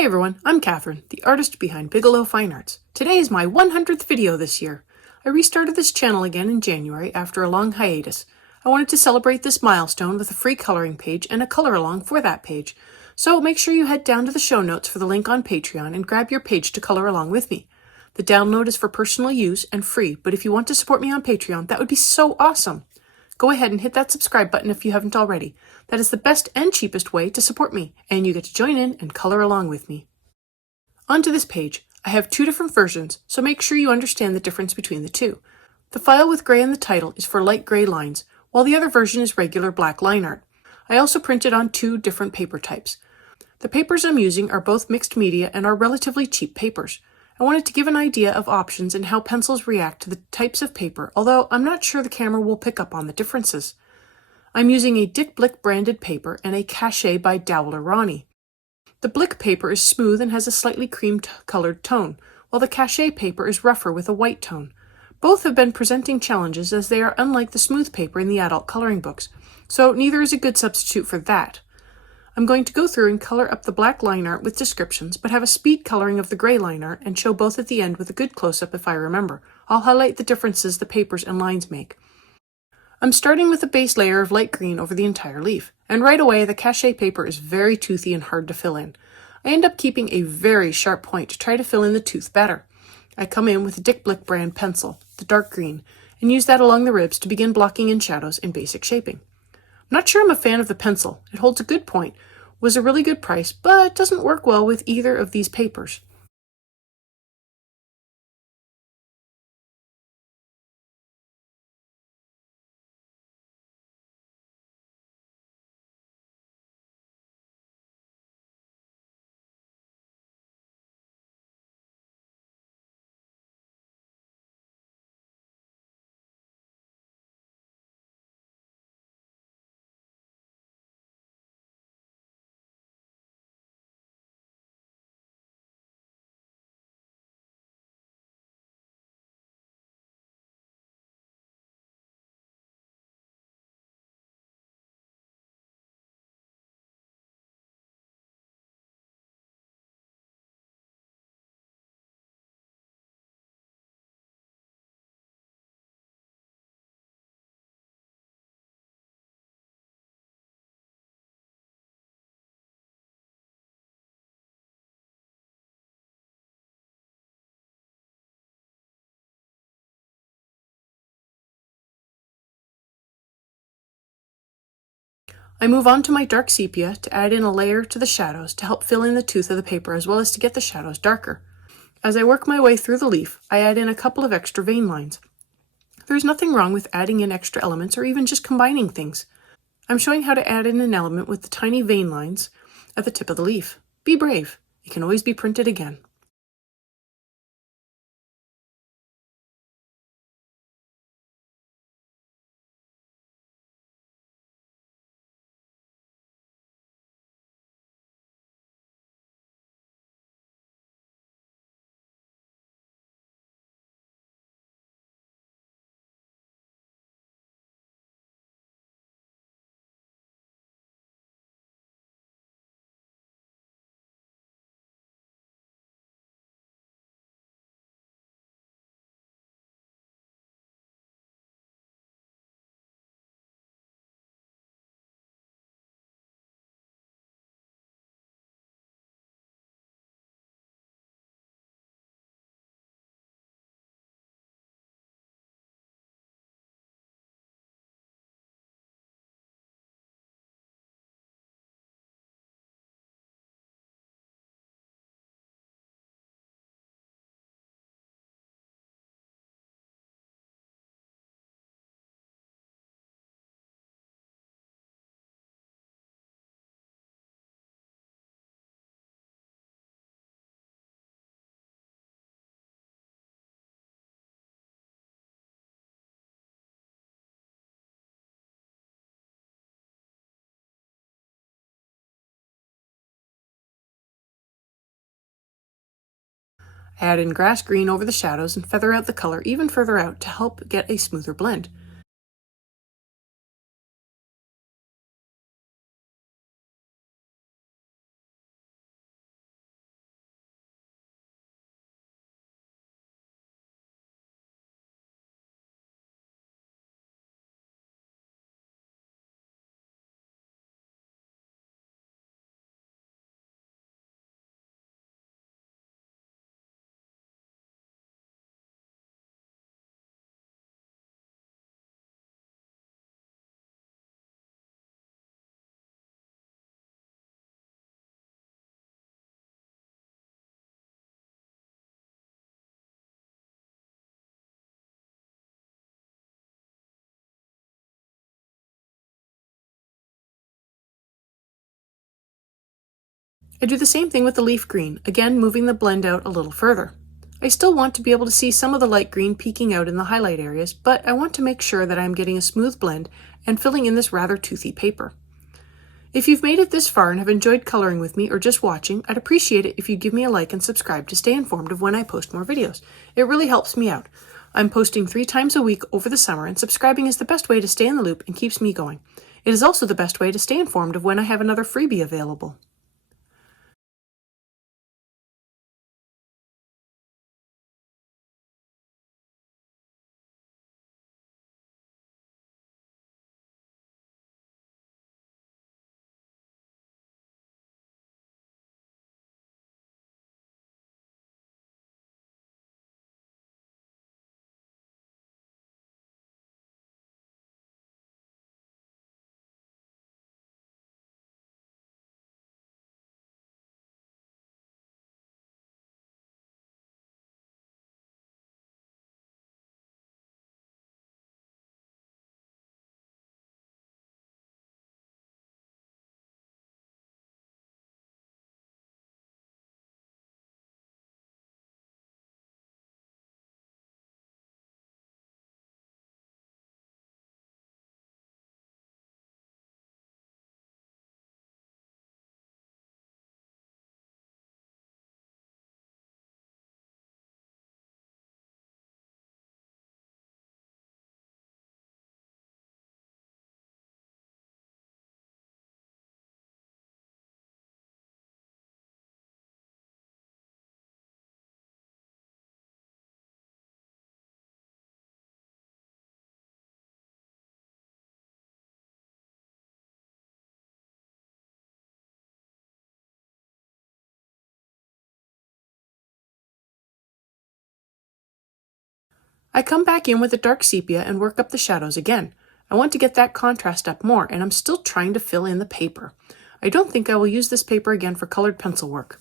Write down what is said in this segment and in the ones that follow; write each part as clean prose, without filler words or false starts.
Hi everyone, I'm Catherine, the artist behind Bigelow Fine Arts. Today is my 100th video this year. I restarted this channel again in January after a long hiatus. I wanted to celebrate this milestone with a free coloring page and a color along for that page. So make sure you head down to the show notes for the link on Patreon and grab your page to color along with me. The download is for personal use and free, but if you want to support me on Patreon, that would be so awesome. Go ahead and hit that subscribe button if you haven't already. That is the best and cheapest way to support me, and you get to join in and color along with me. Onto this page, I have two different versions, so make sure you understand the difference between the two. The file with gray in the title is for light gray lines, while the other version is regular black line art. I also printed on two different paper types. The papers I'm using are both mixed media and are relatively cheap papers. I wanted to give an idea of options and how pencils react to the types of paper, although I'm not sure the camera will pick up on the differences. I'm using a Dick Blick branded paper and a Cachet by Dowler Ronnie. The Blick paper is smooth and has a slightly cream-colored tone, while the Cachet paper is rougher with a white tone. Both have been presenting challenges as they are unlike the smooth paper in the adult coloring books, so neither is a good substitute for that. I'm going to go through and color up the black line art with descriptions, but have a speed coloring of the gray line art and show both at the end with a good close-up if I remember. I'll highlight the differences the papers and lines make. I'm starting with a base layer of light green over the entire leaf, and right away the Cachet paper is very toothy and hard to fill in. I end up keeping a very sharp point to try to fill in the tooth better. I come in with a Dick Blick brand pencil, the dark green, and use that along the ribs to begin blocking in shadows and basic shaping. I'm not sure I'm a fan of the pencil. It holds a good point, was a really good price, but doesn't work well with either of these papers. I move on to my dark sepia to add in a layer to the shadows to help fill in the tooth of the paper as well as to get the shadows darker. As I work my way through the leaf, I add in a couple of extra vein lines. There's nothing wrong with adding in extra elements or even just combining things. I'm showing how to add in an element with the tiny vein lines at the tip of the leaf. Be brave. It can always be printed again. I add in grass green over the shadows and feather out the color even further out to help get a smoother blend. I do the same thing with the leaf green, again moving the blend out a little further. I still want to be able to see some of the light green peeking out in the highlight areas, but I want to make sure that I'm getting a smooth blend and filling in this rather toothy paper. If you've made it this far and have enjoyed coloring with me or just watching, I'd appreciate it if you'd give me a like and subscribe to stay informed of when I post more videos. It really helps me out. I'm posting 3 times a week over the summer, and subscribing is the best way to stay in the loop and keeps me going. It is also the best way to stay informed of when I have another freebie available. I come back in with a dark sepia and work up the shadows again. I want to get that contrast up more, and I'm still trying to fill in the paper. I don't think I will use this paper again for colored pencil work.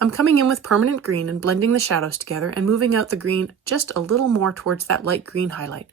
I'm coming in with permanent green and blending the shadows together and moving out the green just a little more towards that light green highlight.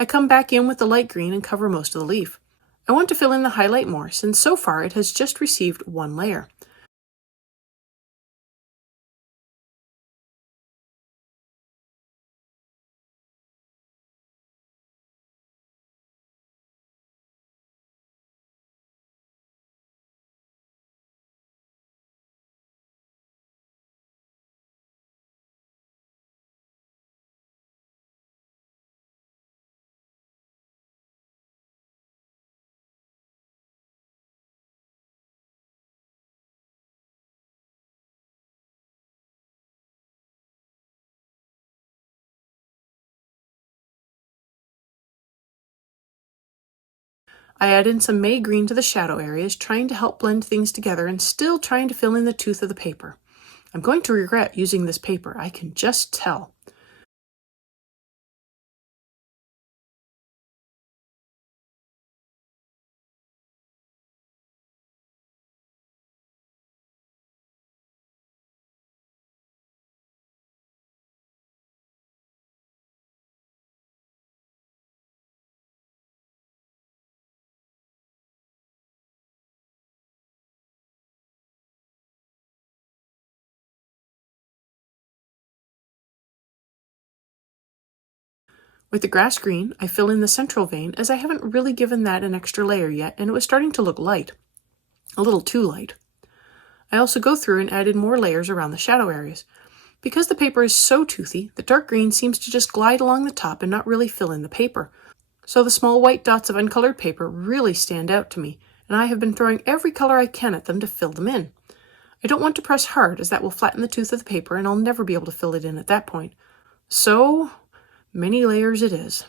I come back in with the light green and cover most of the leaf. I want to fill in the highlight more since so far it has just received one layer. I add in some May green to the shadow areas, trying to help blend things together and still trying to fill in the tooth of the paper. I'm going to regret using this paper, I can just tell. With the grass green, I fill in the central vein as I haven't really given that an extra layer yet and it was starting to look light. A little too light. I also go through and add in more layers around the shadow areas. Because the paper is so toothy, the dark green seems to just glide along the top and not really fill in the paper. So the small white dots of uncolored paper really stand out to me, and I have been throwing every color I can at them to fill them in. I don't want to press hard as that will flatten the tooth of the paper and I'll never be able to fill it in at that point. So many layers it is.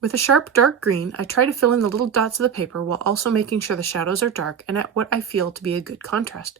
With a sharp dark green, I try to fill in the little dots of the paper while also making sure the shadows are dark and at what I feel to be a good contrast.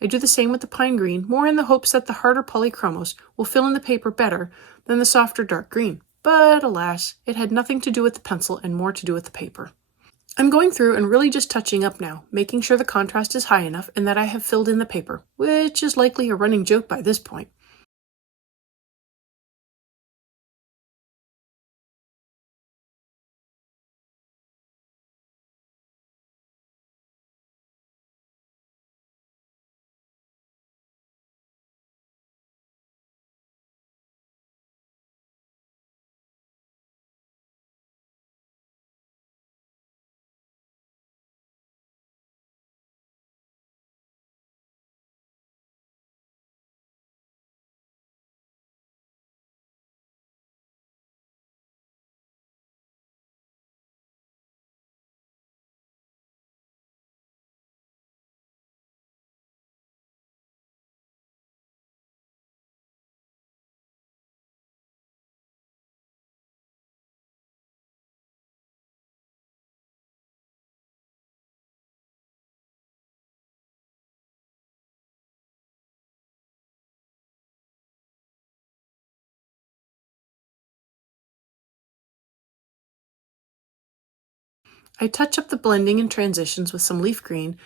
I do the same with the pine green, more in the hopes that the harder polychromos will fill in the paper better than the softer dark green. But alas, it had nothing to do with the pencil and more to do with the paper. I'm going through and really just touching up now, making sure the contrast is high enough and that I have filled in the paper, which is likely a running joke by this point. I touch up the blending and transitions with some leaf green.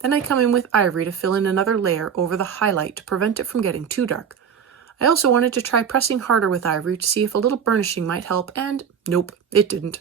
Then I come in with ivory to fill in another layer over the highlight to prevent it from getting too dark. I also wanted to try pressing harder with ivory to see if a little burnishing might help, and nope, it didn't.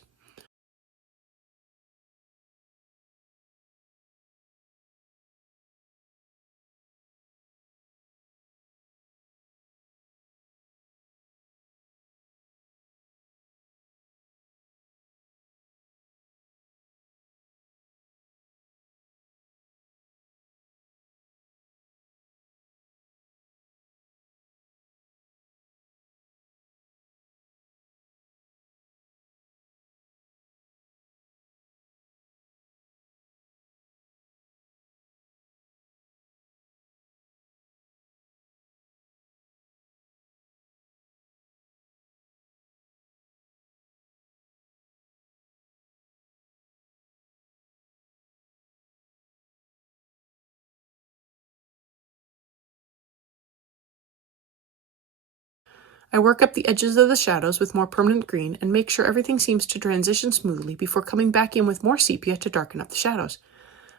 I work up the edges of the shadows with more permanent green and make sure everything seems to transition smoothly before coming back in with more sepia to darken up the shadows.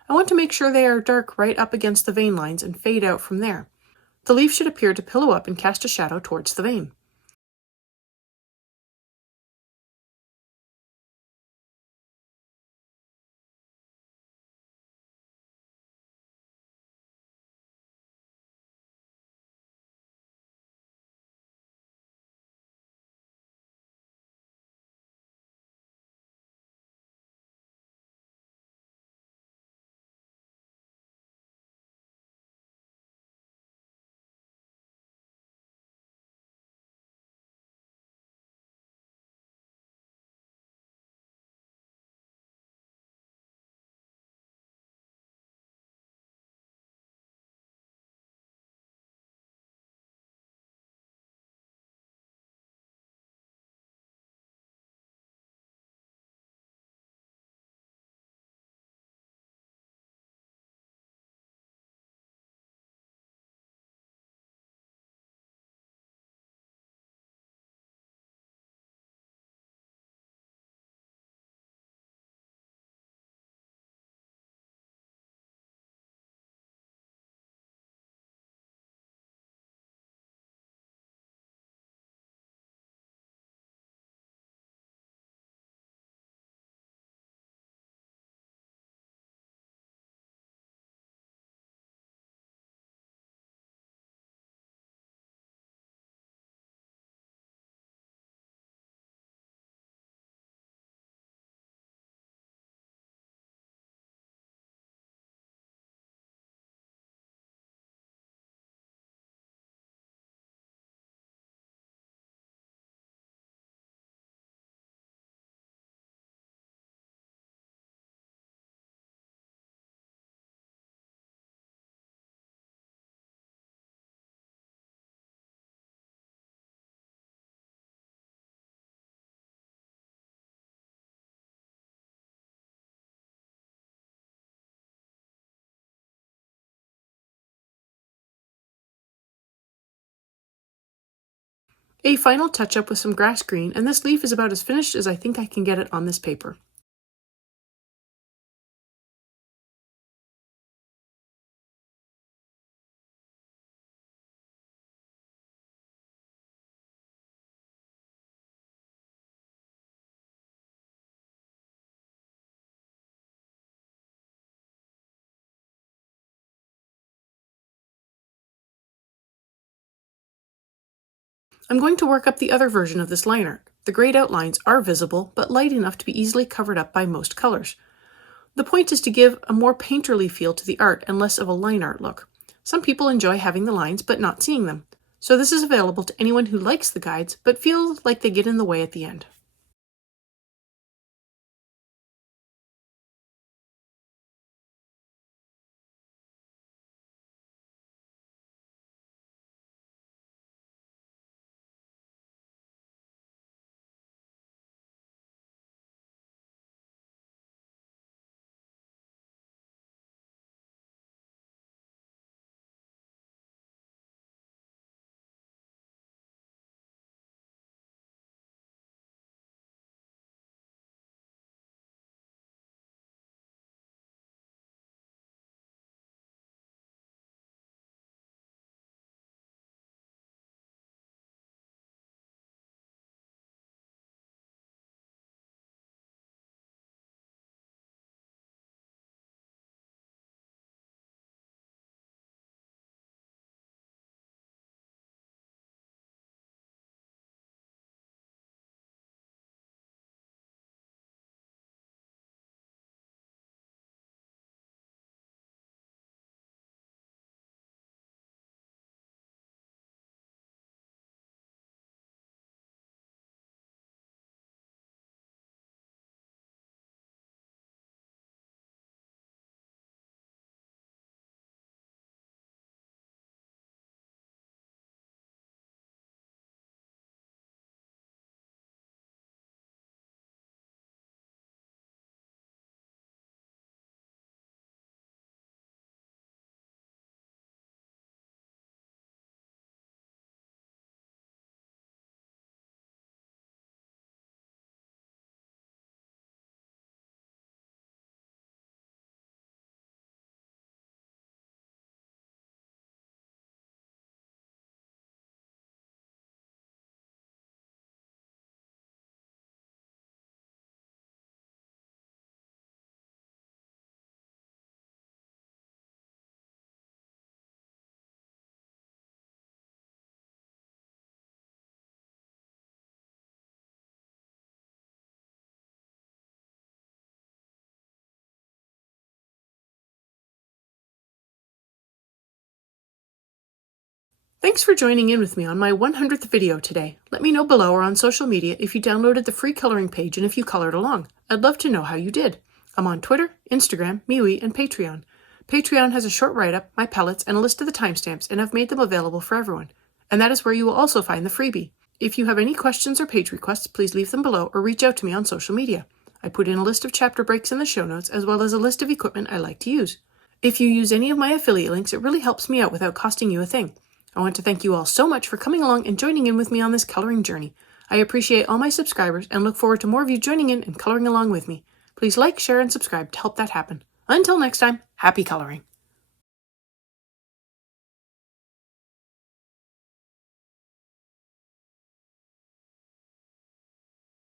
I want to make sure they are dark right up against the vein lines and fade out from there. The leaf should appear to pillow up and cast a shadow towards the vein. A final touch-up with some grass green, and this leaf is about as finished as I think I can get it on this paper. I'm going to work up the other version of this line art. The grayed outlines are visible, but light enough to be easily covered up by most colors. The point is to give a more painterly feel to the art and less of a line art look. Some people enjoy having the lines but not seeing them. So this is available to anyone who likes the guides but feels like they get in the way at the end. Thanks for joining in with me on my 100th video today. Let me know below or on social media if you downloaded the free coloring page and if you colored along. I'd love to know how you did. I'm on Twitter, Instagram, MeWe, and Patreon. Patreon has a short write-up, my palettes, and a list of the timestamps, and I've made them available for everyone. And that is where you will also find the freebie. If you have any questions or page requests, please leave them below or reach out to me on social media. I put in a list of chapter breaks in the show notes, as well as a list of equipment I like to use. If you use any of my affiliate links, it really helps me out without costing you a thing. I want to thank you all so much for coming along and joining in with me on this coloring journey. I appreciate all my subscribers and look forward to more of you joining in and coloring along with me. Please like, share, and subscribe to help that happen. Until next time, happy coloring!